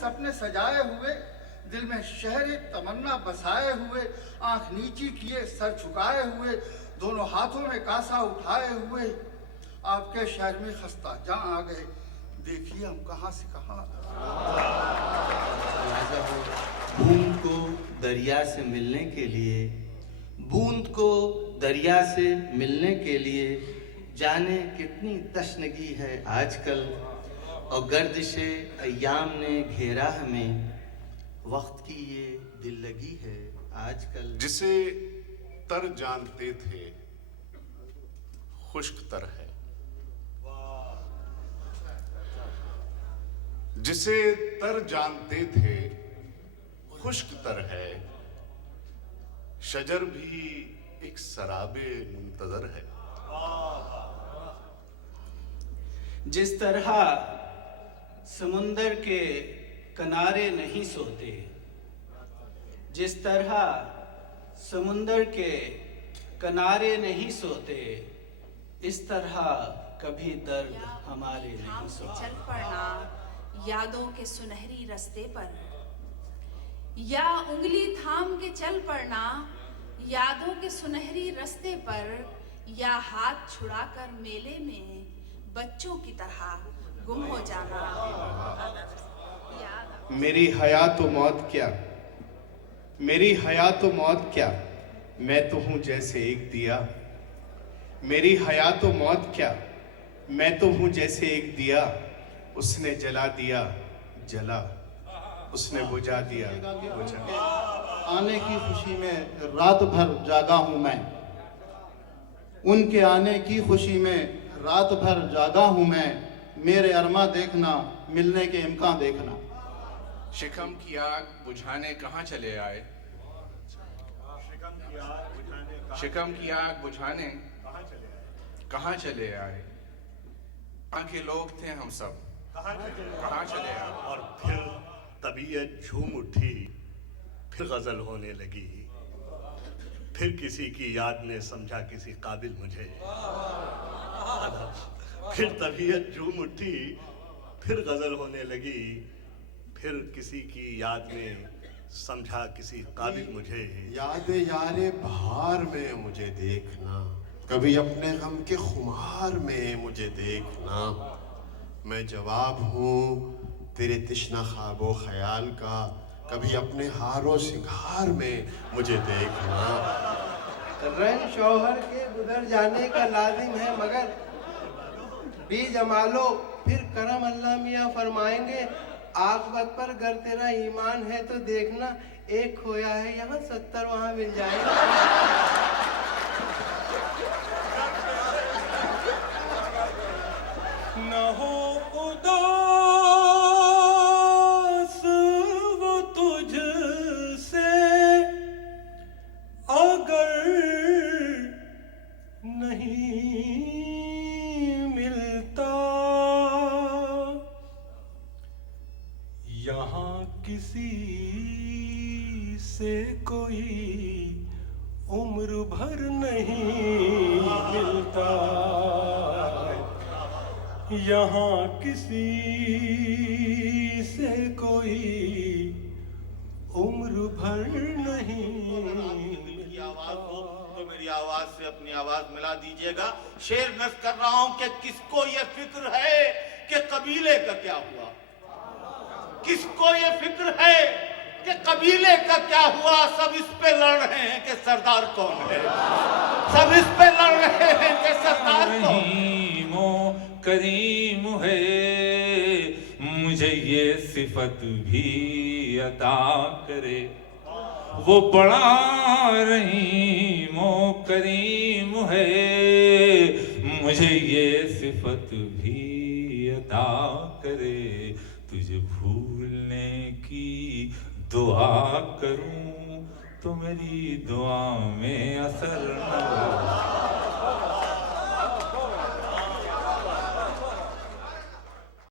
सपने सजाए हुए, दिल में शहर तमन्ना बसाए हुए, आंख नीची किए सर झुकाए हुए, दोनों हाथों में कासा उठाए हुए, आपके शहर में खस्ता जहां आ गए, देखिए हम कहां से कहां। बूंद को दरिया से मिलने के लिए, बूंद को दरिया से मिलने के लिए जाने कितनी तशनगी है आजकल, और गर्दिशे अय्याम ने घेरा हमें, वक्त की ये दिल लगी है आजकल। जिसे तर जानते थे खुश्क तर है, जिसे तर जानते थे खुश्क तर है, शजर भी एक सराबे मुंतजर है। जिस तरह समुंदर के किनारे नहीं सोते, जिस तरह समुंदर के किनारे नहीं सोते, इस तरह कभी दर्द हमारे नहीं सोते। चल पड़ना यादों के सुनहरी रास्ते पर, या उंगली थाम के चल पड़ना यादों के सुनहरी रास्ते पर, या हाथ छुड़ाकर मेले में बच्चों की तरह गुम हो जाना। मेरी हयात व मौत क्या, मेरी हयात व मौत क्या, मैं तो हूँ जैसे एक दिया। मेरी हयात व मौत क्या, मैं तो हूँ जैसे एक दिया। उसने जला दिया जला, उसने बुझा दिया बुझा। आने की खुशी में रात भर जागा हूँ मैं, उनके आने की खुशी में रात भर जागा हूँ मैं। मेरे अरमा देखना, मिलने के इम्कान देखना। शिकम की आग बुझाने कहाँ चले आए, शिकम की आग बुझाने कहाँ चले आए। कहाँ के लोग थे हम सब, कहाँ चले आए। और फिर तबीयत झूम उठी, फिर गजल होने लगी, फिर किसी की याद ने समझा किसी काबिल मुझे। फिर तबीयत झूम उठी, फिर गजल होने लगी, फिर किसी की याद ने समझा किसी काबिल मुझे। याद यारे बहार में मुझे देखना, कभी अपने गम के खुमार में मुझे देखना। मैं जवाब हूँ तेरे तिश्ना ख्वाबो ख्याल का, कभी अपने हारो सिंगार में मुझे देखना। रंग शौहर के गुजर जाने का लाजिम है, मगर भी जमालो फिर करम अल्लाह मियाँ फरमाएंगे। आखिरत पर गर तेरा ईमान है तो देखना, एक खोया है यहाँ 70 वहाँ मिल जाएगा। न हो उदास वो तुझसे अगर नहीं मिलता, यहाँ किसी से कोई उम्र भर नहीं मिलता। यहाँ किसी से कोई उम्र भर नहीं। मेरी आवाज हो तो मेरी आवाज से अपनी आवाज मिला दीजिएगा। शेर नस कर रहा हूं कि किसको ये फिक्र है कि कबीले का क्या हुआ, किसको ये फिक्र है कि कबीले का क्या हुआ। सब इस पे लड़ रहे हैं कि सरदार कौन है, सब इस पे लड़ रहे हैं कि सरदार कौन है। करीम है मुझे ये सिफत भी अता करे, वो बड़ा रहीम ओ करीम है मुझे ये सिफत भी अता करे। तुझे भूलने की दुआ करूं तो मेरी दुआ में असर न हो।